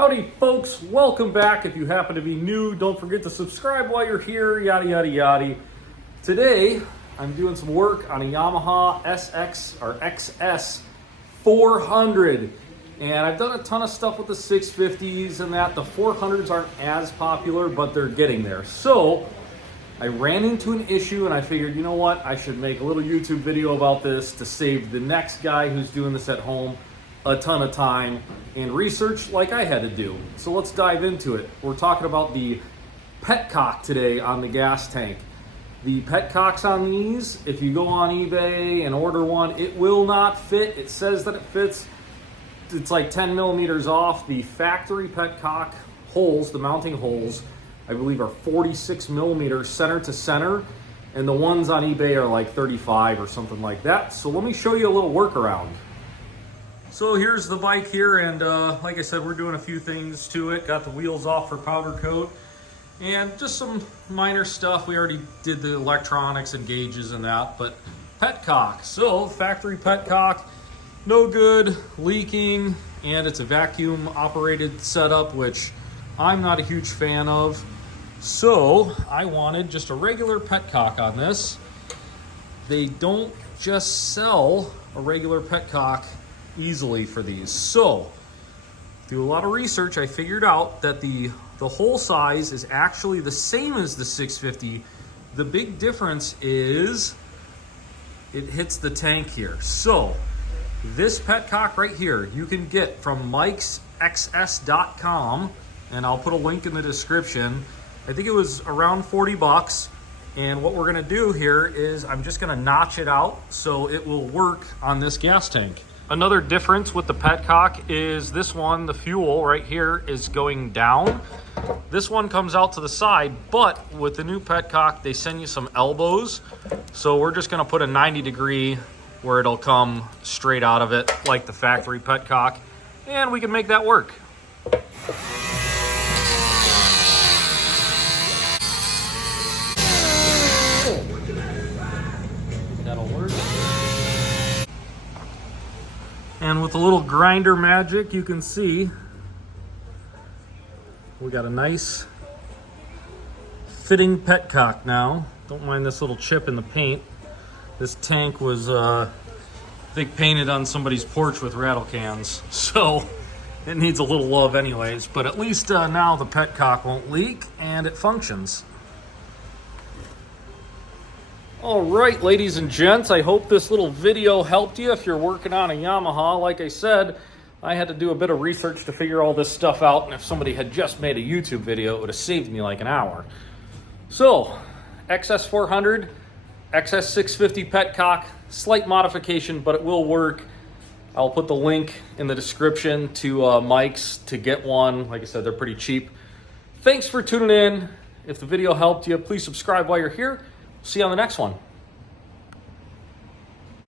Howdy folks, welcome back. If you happen to be new, don't forget to subscribe while you're here, yada yada yada. Today, I'm doing some work on a Yamaha XS400. And I've done a ton of stuff with the 650s and that. The 400s aren't as popular, but they're getting there. So, I ran into an issue and I figured, you know what, I should make a little YouTube video about this to save the next guy who's doing this at home a ton of time and research like I had to do. So let's dive into it. We're talking about the Petcock today on the gas tank. The Petcocks on these, if you go on eBay and order one, it will not fit. It says that it fits. It's like 10 millimeters off. The factory Petcock holes, the mounting holes, I believe are 46 millimeters center to center, and the ones on eBay are like 35 or something like that. So let me show you a little workaround. So here's the bike here, and like I said, we're doing a few things to it. Got the wheels off for powder coat, and just some minor stuff. We already did the electronics and gauges and that, but Petcock. So factory Petcock, no good, leaking, and it's a vacuum operated setup, which I'm not a huge fan of. So I wanted just a regular Petcock on this. They don't just sell a regular Petcock easily for these. So through a lot of research, I figured out that the hole size is actually the same as the 650. The big difference is it hits the tank here. So this Petcock right here, you can get from XS400.com, and I'll put a link in the description. I think it was around 40 bucks. And what we're gonna do here is I'm just gonna notch it out so it will work on this gas tank. Another difference with the Petcock is this one, the fuel right here, is going down. This one comes out to the side, but with the new Petcock, they send you some elbows. So we're just gonna put a 90-degree where it'll come straight out of it like the factory Petcock, and we can make that work. That'll work. And with a little grinder magic, you can see we got a nice fitting Petcock now. Don't mind this little chip in the paint. This tank was, I think, painted on somebody's porch with rattle cans, so it needs a little love anyways. But at least now the Petcock won't leak and it functions. All right, ladies and gents, I hope this little video helped you if you're working on a Yamaha. Like I said, I had to do a bit of research to figure all this stuff out, and if somebody had just made a YouTube video, it would have saved me like an hour. So, XS400, XS650 Petcock, slight modification, but it will work. I'll put the link in the description to Mike's to get one. Like I said, they're pretty cheap. Thanks for tuning in. If the video helped you, please subscribe while you're here. See you on the next one.